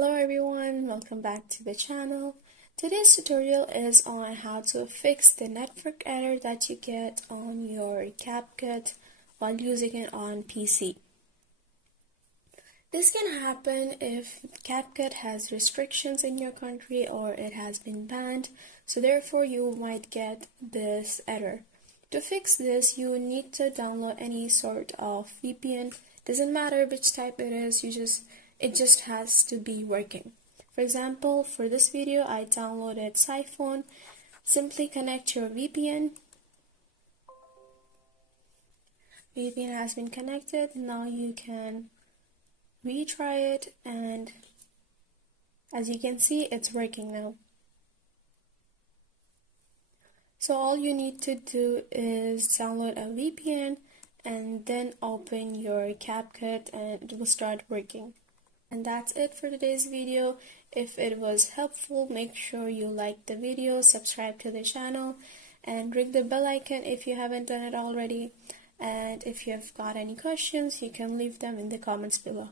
Hello everyone, welcome back to the channel. Today's tutorial is on how to fix the network error that you get on your Capcut while using it on PC. This can happen if Capcut has restrictions in your country or it has been banned, so therefore you might get this error. To fix this, you need to download any sort of VPN. Doesn't matter which type it is, it just has to be working. For example, for this video, I downloaded Siphon. Simply connect your VPN. VPN has been connected. Now you can retry it, and as you can see, it's working now. So all you need to do is download a VPN and then open your Capcut and it will start working. And that's it for today's video. If it was helpful, make sure you like the video, subscribe to the channel, and ring the bell icon if you haven't done it already. And if you've got any questions, you can leave them in the comments below.